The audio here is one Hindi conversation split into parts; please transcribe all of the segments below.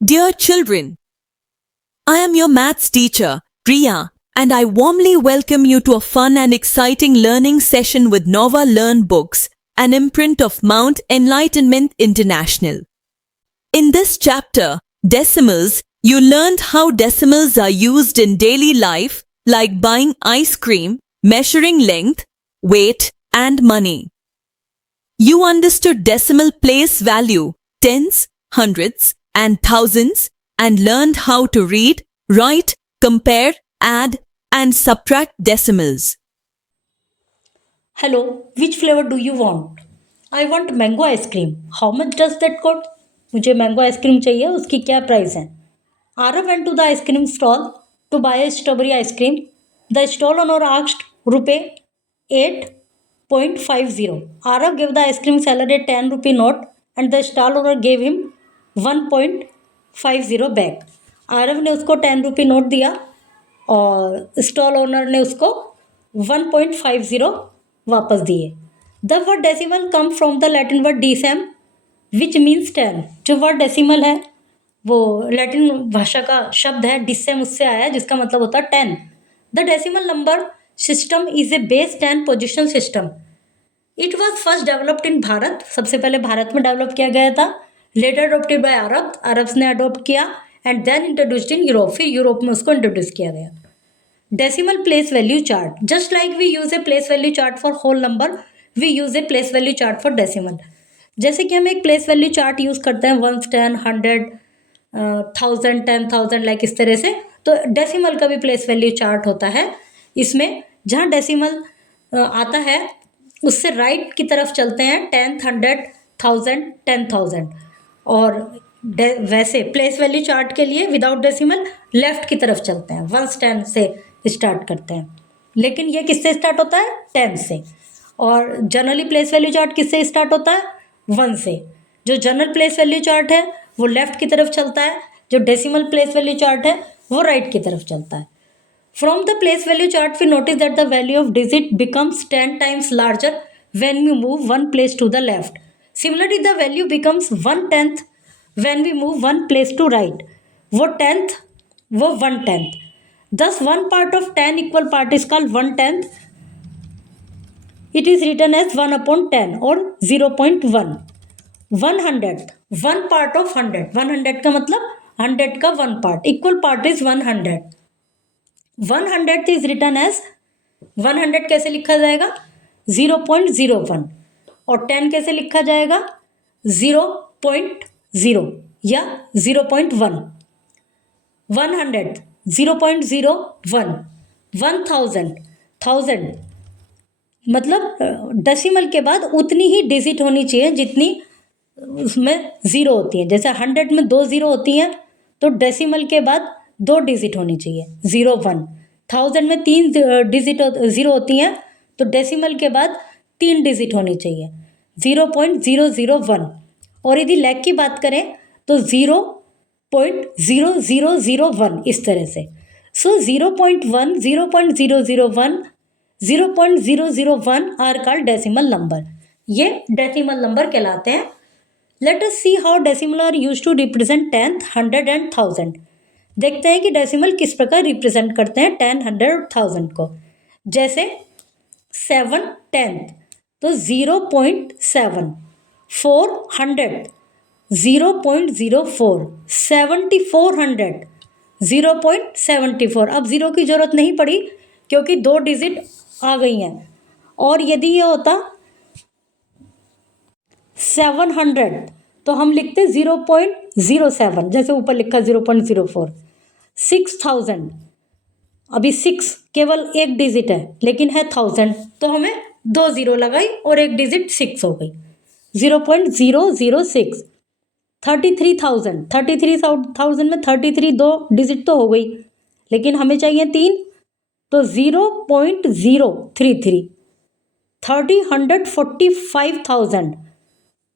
Dear children, I am your maths teacher, Priya, and I warmly welcome you to a fun and exciting learning session with Nova Learn Books, an imprint of Mount Enlightenment International. In this chapter, Decimals, you learned how decimals are used in daily life, like buying ice cream, measuring length, weight, and money. You understood decimal place value, tens, hundreds, and thousands, and learned how to read, write, compare, add, and subtract decimals. Hello, which flavor do you want? I want mango ice cream. How much does that cost? मुझे मैंगो आइसक्रीम चाहिए, उसकी क्या प्राइस है? Arav went to the ice cream stall to buy a strawberry ice cream. The stall owner asked rupee 8.50. Arav gave the ice cream seller a 10 rupee note and the stall owner gave him 1.50 back. Aarav ने उसको 10 रुपये नोट दिया और स्टॉल ओनर ने उसको 1.50 वापस दिए. The word decimal come from the Latin word decem which means 10. जो वर्ड डेसिमल है वो लैटिन भाषा का शब्द है डिसेम, उससे आया है जिसका मतलब होता है 10. The decimal number system is a base 10 positional system. It was first developed in Bharat. सबसे पहले भारत में डेवलप किया गया था. लेटर अडोप्टेड बाय अरब्स ने अडोप्ट किया and then introduced in Europe. फिर यूरोप में उसको इंट्रोड्यूस किया गया. Decimal place value chart. Just like we use a place value chart for whole number, we use a place value chart for decimal. जैसे कि हम एक place value chart यूज़ करते हैं 1, 10, 100, 1000, 10,000 लाइक इस तरह से, तो डेसिमल का भी place value chart होता है. इसमें जहाँ डेसिमल आता है उससे राइट की तरफ चलते हैं 10th, 100, 1000, 10,000. और वैसे प्लेस वैल्यू चार्ट के लिए विदाउट डेसिमल लेफ्ट की तरफ चलते हैं, 1 10 से स्टार्ट करते हैं. लेकिन ये किससे स्टार्ट होता है? 10 से. और जनरली प्लेस वैल्यू चार्ट किससे स्टार्ट होता है? 1 से. जो जनरल प्लेस वैल्यू चार्ट है वो लेफ्ट की तरफ चलता है, जो डेसिमल प्लेस वैल्यू चार्ट है वो राइट की तरफ चलता है. From the place value chart we notice that the value of digit becomes 10 times larger when we move 1 place to the left. Similarly the value becomes 1/10 when we move 1 place to right. वो 10th, वो 1/10. Thus 1 part of 10 equal part is called 1/10. It is written as 1/10 or 0.1. 100th, 1 part of 100. 100 का मतलब 100 का 1 part. Equal part is 100. 100th is written as 100 कैसे लिखा जाएगा? 0.01. और 10 कैसे लिखा जाएगा? 0.0 या 0.1. 100 0.01. 1000 मतलब डेसिमल के बाद उतनी ही डिजिट होनी चाहिए जितनी उसमें ज़ीरो होती है. जैसे 100 में 2 ज़ीरो होती हैं तो डेसिमल के बाद 2 डिजिट होनी चाहिए, 0 1. 1000 में 3 डिजिट ज़ीरो होती हैं तो डेसिमल के बाद 3 डिजिट होनी चाहिए, 0.001. और यदि लैग की बात करें तो 0.0001 इस तरह से. So 0.1, 0.001, 0.001 are called decimal number. ये डेसिमल नंबर कहलाते हैं. Let us see how decimal are used to represent 10th, 100 and 1000. देखते हैं कि डेसिमल किस प्रकार रिप्रेजेंट करते हैं 10, 100 और 1000 को. जैसे 7 10th तो 0.7, 400 0.04, 7400 0.74. अब ज़ीरो की ज़रूरत नहीं पड़ी क्योंकि 2 डिजिट आ गई हैं. और यदि ये होता 700 तो हम लिखते 0.07, जैसे ऊपर लिखा 0.04. 6000, अभी 6 केवल एक डिजिट है लेकिन है 1000 तो हमें 2 ज़ीरो लगाई और एक डिजिट 6 हो गई, 0.006. 33,000 में 33 2 डिजिट तो हो गई लेकिन हमें चाहिए 3 तो 0.033. 145,000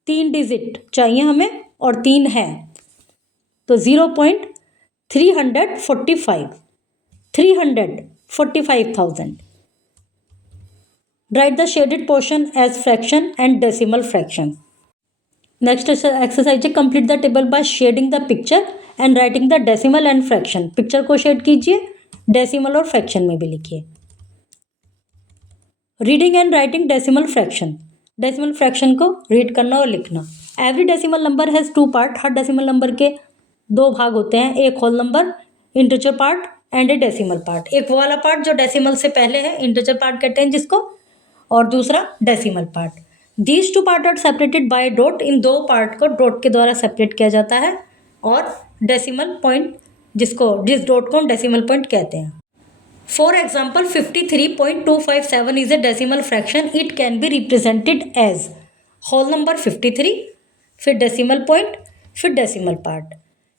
3 डिजिट चाहिए हमें और 3 है तो 0.345. 345,000. Write the shaded portion as fraction and decimal fraction. Next exercise, complete the table by shading the picture and writing the decimal and fraction. Picture को शेड कीजिए, डेसिमल और फ्रैक्शन में भी लिखिए। Reading and writing decimal fraction. Decimal fraction को रीड करना और लिखना। Every decimal number has two part. हर डेसिमल नंबर के दो भाग होते हैं, एक whole number integer part and a decimal part. एक वो वाला पार्ट जो डेसिमल से पहले है, इंटीजर पार्ट कहते हैं जिसको, और दूसरा decimal part. These two part are separated by dot. इन दो पार्ट को डॉट के द्वारा सेपरेट किया जाता है, और डेसिमल पॉइंट जिस डॉट को हम डेसिमल पॉइंट कहते हैं। For example 53.257 is a decimal fraction. It can be represented as whole number 53, फिर डेसिमल पॉइंट, फिर decimal part.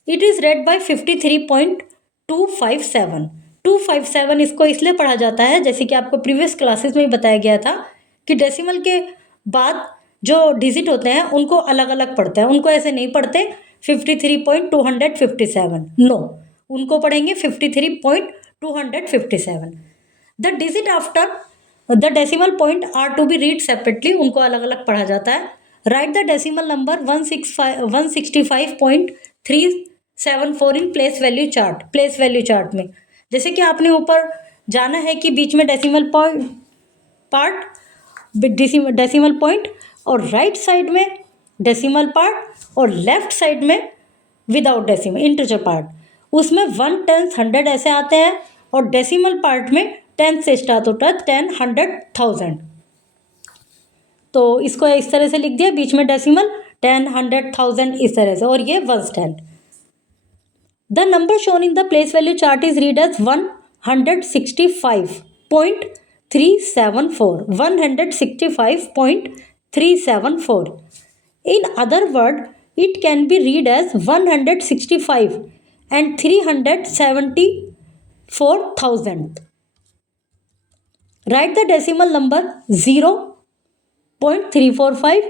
It is read by 53.257। 257 इसको इसलिए पढ़ा जाता है, जैसे कि आपको प्रीवियस क्लासेस में ही बताया गया था कि डेसिमल के बाद जो डिजिट होते हैं उनको अलग अलग पढ़ते हैं, उनको ऐसे नहीं पढ़ते 53.257, नो, उनको पढ़ेंगे 53.257। The digit after the decimal point are to be read separately, उनको अलग अलग पढ़ा जाता है। Write the decimal number 165.374 in place value chart. Place value chart में जैसे कि आपने ऊपर जाना है कि बीच में डेसिमल पॉइंट और राइट साइड में डेसिमल पार्ट और लेफ्ट साइड में विदाउट डेसिमल इंटीजर पार्ट। उसमें 1, 10, 100 ऐसे आते हैं, और डेसिमल पार्ट में 10 से स्टार्ट होता है, 10, 100, 1000। तो इसको इस तरह से लिख दिया, बीच में डेसिमल, 10, 100, 1000 इस तरह से, और ये 1 stand. The number shown in the place value chart is read as 165.374। 165.374। In other word, it can be read as 165 and 374,000. Write the decimal number 0.345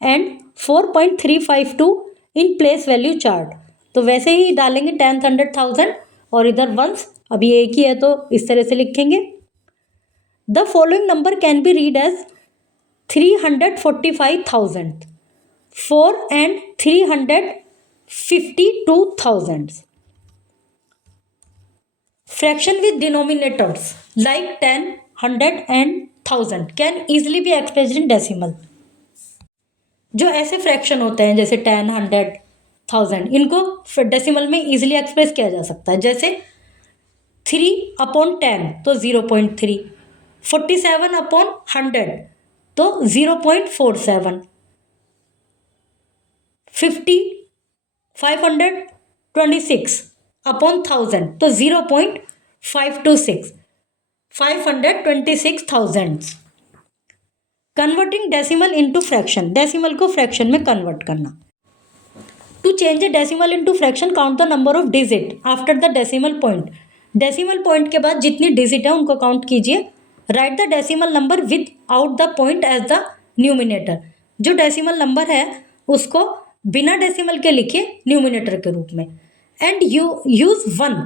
and 4.352 in place value chart. तो वैसे ही डालेंगे 10, 100, 1000 और इधर वंस, अभी एक ही है तो इस तरह से लिखेंगे। The following number can be read as 345,000, 4 and 352,000. Fraction with denominators like 10, 100 and 1000 can easily be expressed in decimal. जो ऐसे फ्रैक्शन होते हैं जैसे 10, 100, 1000, इनको डेसिमल में इजीली एक्सप्रेस किया जा सकता है। जैसे 3/10 तो 0.3, 47/100 तो 0.47, 526/1000 तो 0.526, 526,000। Converting decimal into fraction. Decimal को फ्रैक्शन में कन्वर्ट करना। To change a decimal into fraction, count the number of digit after the decimal point. Decimal point के बाद जितनी डिजिट है उनको काउंट कीजिए। Write the decimal number without the point as the numerator. जो डेसिमल नंबर है उसको बिना डेसिमल के लिखिए न्यूमिनेटर के रूप में। And use 1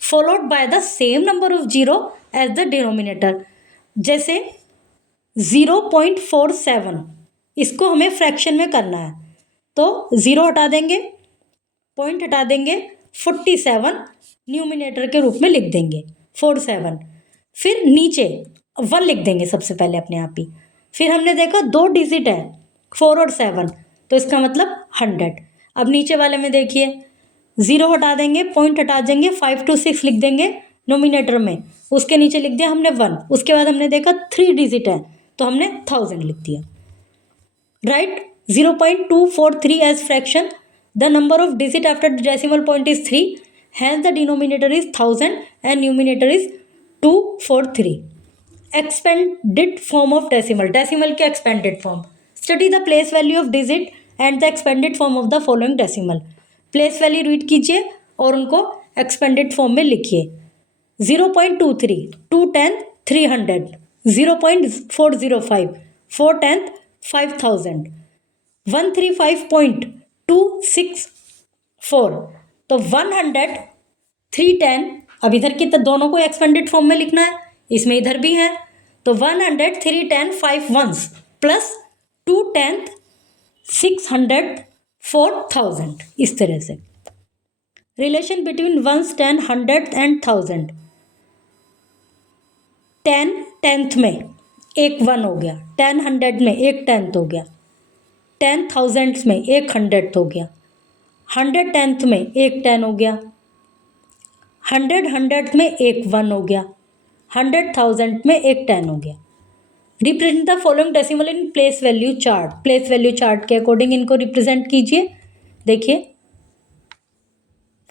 followed by the same number of 0 as the denominator. जैसे 0.47 इसको हमें फ्रैक्शन में करना है, तो 0 हटा देंगे, पॉइंट हटा देंगे, 47 न्यूमिनेटर के रूप में लिख देंगे, 47। फिर नीचे 1 लिख देंगे सबसे पहले अपने आप ही। फिर हमने देखा 2 डिजिट है 4 और 7, तो इसका मतलब 100। अब नीचे वाले में देखिए 0 हटा देंगे, पॉइंट हटा देंगे, 5 to 6 लिख देंगे नोमिनेटर में, उसके नीचे लिख दिया हमने 1। उसके बाद हमने देखा 3 डिजिट है तो हमने 1000 लिख दिया। Right 0.243 as fraction. The number of digit after the decimal point is 3, hence the denominator is 1000 and numerator is 243। Expanded form of decimal. Decimal के expanded form. Study the place value of digit and the expanded form of the following decimal. Place value read कीजिए और उनको एक्सपेंडेड फॉर्म में लिखिए। 0.23, 2/10, 300, 0.405, 4/10, 5000, 135.264, तो 100, 310, अब इधर की तो दोनों को एक्सपेंडेड फॉर्म में लिखना है, इसमें इधर भी है, तो 100, 310, 5 ones प्लस 2/10, 600, 4000 इस तरह से। Relation between once, 10, 100 and 1000। 10 10th में एक 1 हो गया, 10 100 में एक 10th हो गया, 10 1000 में एक 100th हो गया, 100 10th में एक 10 हो गया, 100 100th में एक 1 हो गया, 100 1000 में एक 10 हो गया। Represent the following decimal in place value chart. Place value chart के अकॉर्डिंग इनको रिप्रेजेंट कीजिए। देखिए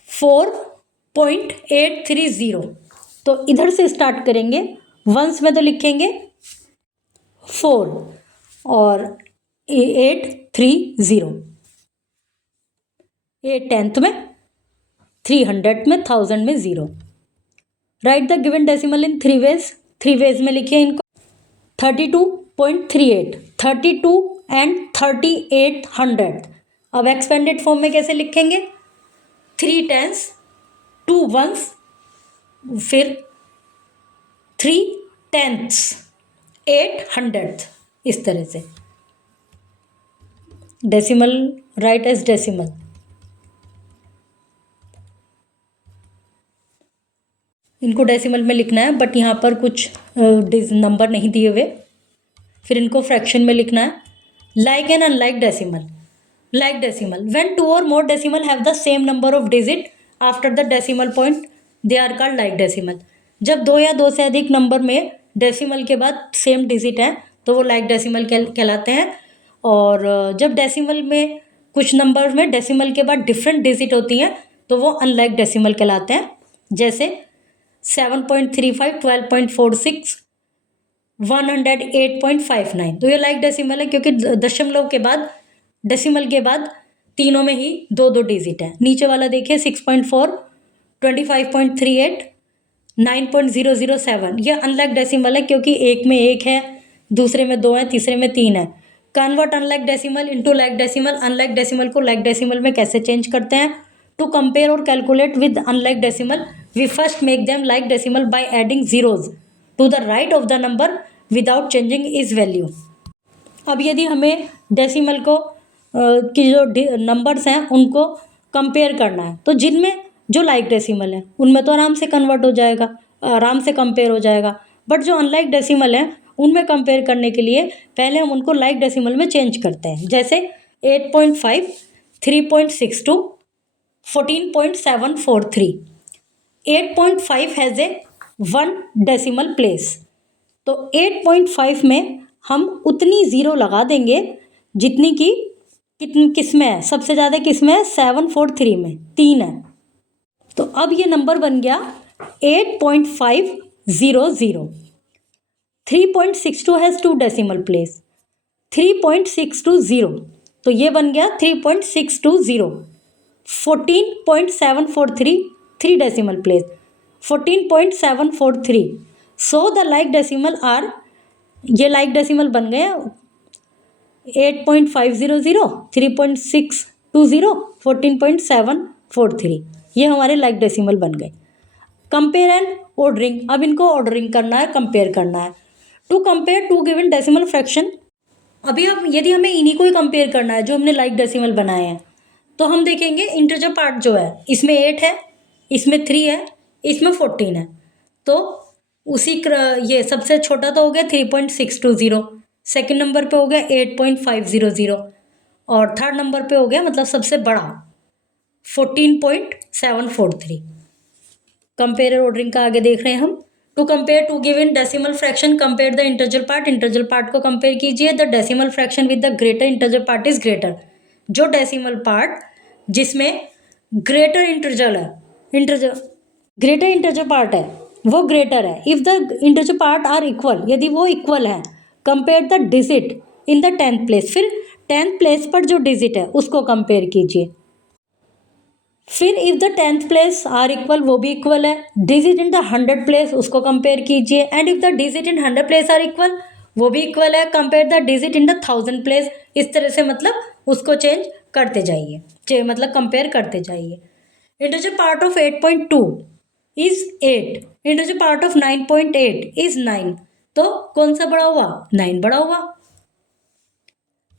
4.830, तो इधर से स्टार्ट करेंगे। वंस में तो लिखेंगे 4 और 830, 8 10th में, 300 में, 1000 में 0। Write the given decimal in 3 ways. 3 ways में लिखिए इनको। 32.38, 32 एंड 3800। अब एक्सपेंडेड फॉर्म में कैसे लिखेंगे? 3 10s, 2 1s, फिर 3 10ths, 8 100th, इस तरह से डेसिमल राइट एज डेसिमल। इनको डेसिमल में लिखना है, बट यहाँ पर कुछ नंबर नहीं दिए हुए। फिर इनको फ्रैक्शन में लिखना है। Like and unlike decimal. Like decimal, when 2 और more decimal have the same number of digit after the decimal point, they are called like decimal. जब 2 या 2 से अधिक नंबर में डेसिमल के बाद सेम डिजिट है तो वो लाइक डेसिमल कहलाते हैं। और जब डेसिमल में कुछ नंबर में डेसिमल के बाद डिफरेंट डिजिट होती हैं तो वो अनलाइक डेसिमल कहलाते हैं। जैसे 7.35, 12.46, 108.59, तो ये लाइक डेसिमल है क्योंकि दशमलव के बाद, डेसिमल के बाद तीनों में ही 2 डिजिट है। नीचे वाला देखिए 6.4, 25.38, 9.007, ये अनलाइक डेसिमल है क्योंकि एक में 1 है, दूसरे में 2 है, तीसरे में 3 है। Convert unlike decimal into like decimal. Unlike decimal को लाइक डेसिमल में कैसे चेंज करते हैं? टू कंपेयर और calculate with unlike decimal, we first make them like decimal by adding zeros to the right of the number without changing is value. अब यदि हमें डेसिमल को की जो नंबर्स हैं उनको कंपेयर करना है तो जिनमें जो लाइक डेसिमल है उनमें तो आराम से कन्वर्ट हो जाएगा, आराम से कंपेयर हो जाएगा। बट जो अनलाइक डेसिमल है उनमें कंपेयर करने के लिए पहले हम उनको लाइक डेसिमल में चेंज करते हैं। जैसे 8.5, 3.62, 14.743। 8.5 हैज़ ए 1 डेसिमल प्लेस, तो 8.5 में हम उतनी ज़ीरो लगा देंगे जितनी कि किस में है, सबसे ज़्यादा किस में है? 743 में, 3 है। तो अब ये नंबर बन गया 8.500। 3.62 हैज़ 2 डेसिमल प्लेस, 3.620, तो ये बन गया 3.620। 14.743, 3 decimal place, 14.743। So the like decimal are, ये लाइक डेसिमल बन गए 8.500, 3.620, 14.743, ये हमारे लाइक डेसिमल बन गए। कंपेयर एंड ऑर्डरिंग, अब इनको ऑर्डरिंग करना है, कंपेयर करना है। To compare 2 given decimal fraction, अभी अब यदि हमें इन्हीं को ही कंपेयर करना है जो हमने लाइक डेसिमल बनाए हैं तो हम देखेंगे इंटीजर पार्ट जो है इसमें 8 है, इसमें 3 है, इसमें 14 है, तो उसी ये सबसे छोटा तो हो गया 3.620, सेकंड नंबर पे हो गया 8.500 और थर्ड नंबर पे हो गया मतलब सबसे बड़ा 14.743। कंपेयर ऑर्डरिंग का आगे देख रहे हैं हम। To compare 2 given decimal fraction, compare the integer part. Integer part को कंपेयर कीजिए। The decimal fraction with the greater integer part is greater, जो डेसिमल पार्ट जिसमें ग्रेटर इंटीजर है, ग्रेटर इंटीजर पार्ट है वो ग्रेटर है। If the integer part are equal, यदि वो इक्वल है। Compare the digit in the 10th place, फिर 10th प्लेस पर जो डिजिट है उसको कंपेयर कीजिए। फिर if the 10th place are equal, वो भी इक्वल है। डिजिट इन द 100 प्लेस उसको कंपेयर कीजिए। And if the digit in 100 place are equal, वो भी इक्वल है। Compare the digit in the 1000 place, इस तरह से मतलब उसको चेंज करते जाइए, मतलब कंपेयर करते जाइए। Integer part of 8.2 is 8, integer part of 9.8 is 9, तो कौन सा बड़ा हुआ? 9 बड़ा हुआ।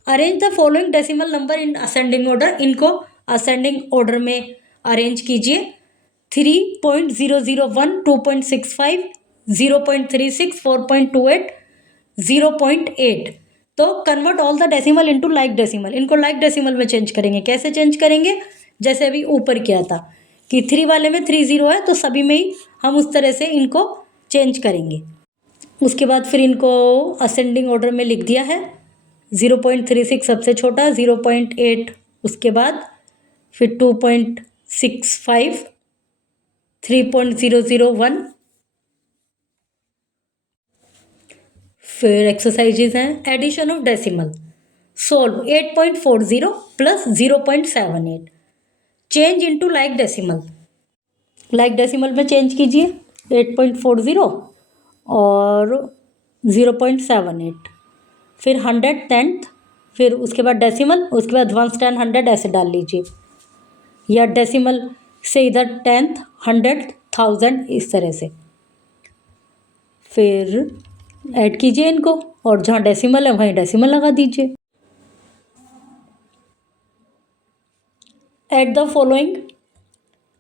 Arrange the following decimal number in ascending order, इनको असेंडिंग ऑर्डर में अरेंज कीजिए 3.001, 2.65, 0.36, 4.28, 0.8। तो convert all the decimal into like decimal, इनको लाइक डेसिमल में चेंज करेंगे। कैसे चेंज करेंगे? जैसे अभी ऊपर किया था कि 3 वाले में 3 0 है, तो सभी में ही हम उस तरह से इनको चेंज करेंगे। उसके बाद फिर इनको असेंडिंग ऑर्डर में लिख दिया है। 0.36 सबसे छोटा, 0.8 उसके बाद, फिर 2.65, 3.001। फिर एक्सरसाइजेज हैं। Addition of decimal, solve 8.40 plus 0.78, change into like decimal. Like decimal में चेंज कीजिए 8.40 और 0.78, फिर 100 10th, फिर उसके बाद डेसिमल, उसके बाद 1 10 100 ऐसे डाल लीजिए, या डेसिमल से इधर 10th 100 1000 इस तरह से। फिर ऐड कीजिए इनको और जहाँ डेसिमल है वहीं डेसिमल लगा दीजिए। ऐड द फॉलोइंग,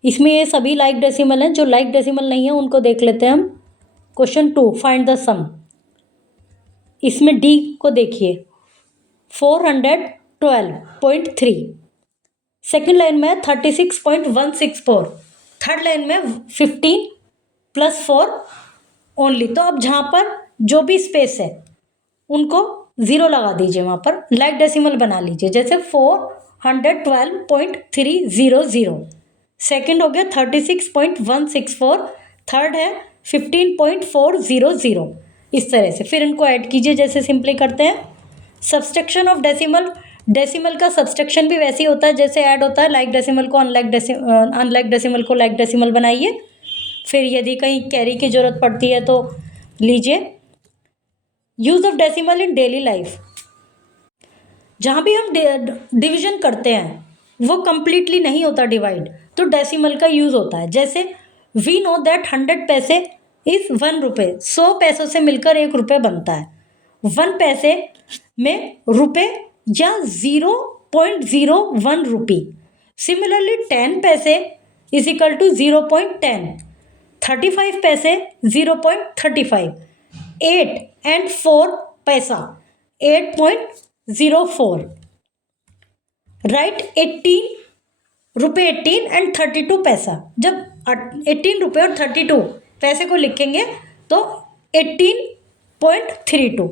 इसमें ये सभी लाइक डेसिमल हैं। जो लाइक डेसिमल नहीं है उनको देख लेते हैं हम। क्वेश्चन 2, फाइंड द सम। इसमें डी को देखिए, 412.3। सेकेंड लाइन में 36.164। थर्ड लाइन में 15 प्लस 4 ओनली। तो अब जहाँ पर जो भी स्पेस है उनको 0 लगा दीजिए, वहाँ पर लाइक डेसिमल बना लीजिए। जैसे 412.300। सेकेंड हो गया 36.164, थर्ड है 15.400, इस तरह से। फिर इनको ऐड कीजिए जैसे सिंपली करते हैं। सब्सट्रैक्शन ऑफ डेसिमल, डेसिमल का सब्सट्रैक्शन भी वैसे ही होता है जैसे ऐड होता है। लाइक डेसिमल को अनलाइक डेसिमल को लाइक डेसिमल बनाइए। फिर यदि कहीं कैरी की ज़रूरत पड़ती है तो लीजिए। Use of decimal in daily life, जहाँ भी हम डिवीजन करते हैं वो कंप्लीटली नहीं होता डिवाइड, तो डेसिमल का यूज़ होता है। जैसे वी नो दैट 100 पैसे इज़ 1 रुपये। 100 पैसों से मिलकर 1 रुपये बनता है। 1 पैसे में रुपये या 0.01 रुपी। सिमिलरली 10 पैसे इज इक्वल टू 0.10, 35 पैसे 0.35, 8 and 4 पैसा 8.04। राइट 18 रुपये 18 एंड 32 पैसा। जब 18 रुपये और 32 पैसे को लिखेंगे तो 18.32।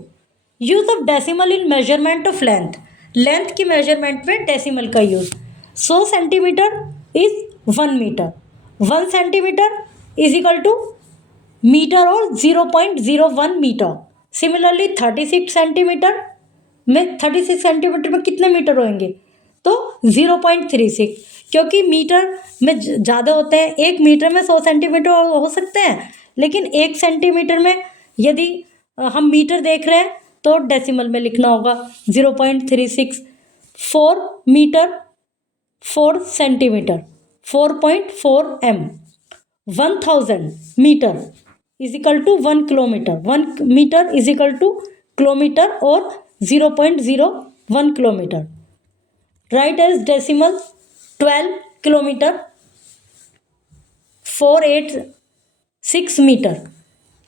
Use of decimal in measurement of length, length की मेजरमेंट में डेसिमल का use. 100 centimetre is 1 metre, 1 centimetre is equal to metre और 0.01 मीटर। सिमिलरली 36 सेंटीमीटर में, 36 सेंटीमीटर में कितने मीटर होंगे? तो 0.36, क्योंकि मीटर में ज़्यादा होते हैं। 1 मीटर में 100 सेंटीमीटर हो सकते हैं, लेकिन 1 सेंटीमीटर में यदि हम मीटर देख रहे हैं तो डेसिमल में लिखना होगा 0.36। 4 metre 4 centimetre 4.4 m। 1000 metre is equal to 1 kilometre, 1 metre is equal to kilometre और 0.01 kilometre. Write as decimal 12 kilometre 486 metre.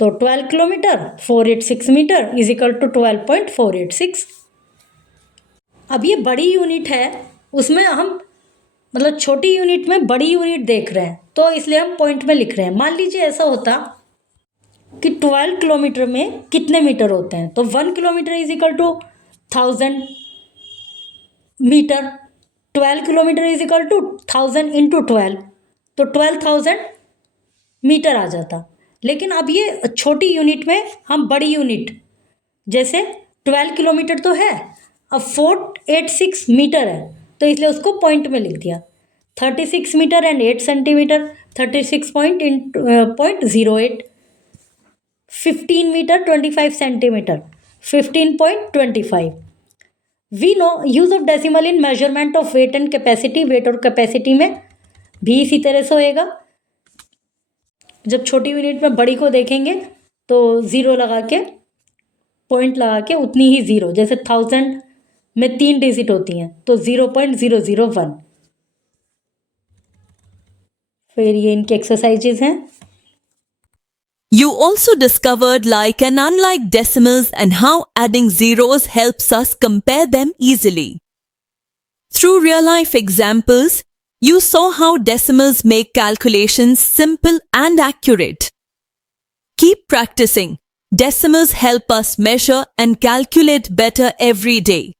तो 12 kilometre 486 metre is equal to 12.486। अब ये बड़ी यूनिट है, उसमें हम मतलब छोटी यूनिट में बड़ी यूनिट देख रहे हैं, तो इसलिए हम पॉइंट में लिख रहे हैं। मान लीजिए ऐसा होता कि 12 किलोमीटर में कितने मीटर होते हैं, तो 1 kilometre is equal to 1000 metre. 12 kilometre is equal to 1000 into 12, तो 12,000 मीटर आ जाता। लेकिन अब ये छोटी यूनिट में हम बड़ी यूनिट, जैसे 12 किलोमीटर तो है, अब 486 मीटर है, तो इसलिए उसको पॉइंट में लिख दिया। 36 metre and 8 centimetre, 36.08। 15 metre 25 centimetre, 15.25। We know use of decimal in measurement of weight and capacity, weight और कैपेसिटी में भी इसी तरह से होएगा। जब छोटी यूनिट में बड़ी को देखेंगे तो 0 लगा के, पॉइंट लगा के उतनी ही 0, जैसे 1000 में 3 डिजिट होती हैं तो 0.001। फिर ये इनकी एक्सरसाइजेज हैं. You also discovered like and unlike decimals and how adding zeros helps us compare them easily. Through real-life examples, you saw how decimals make calculations simple and accurate. Keep practicing. Decimals help us measure and calculate better every day.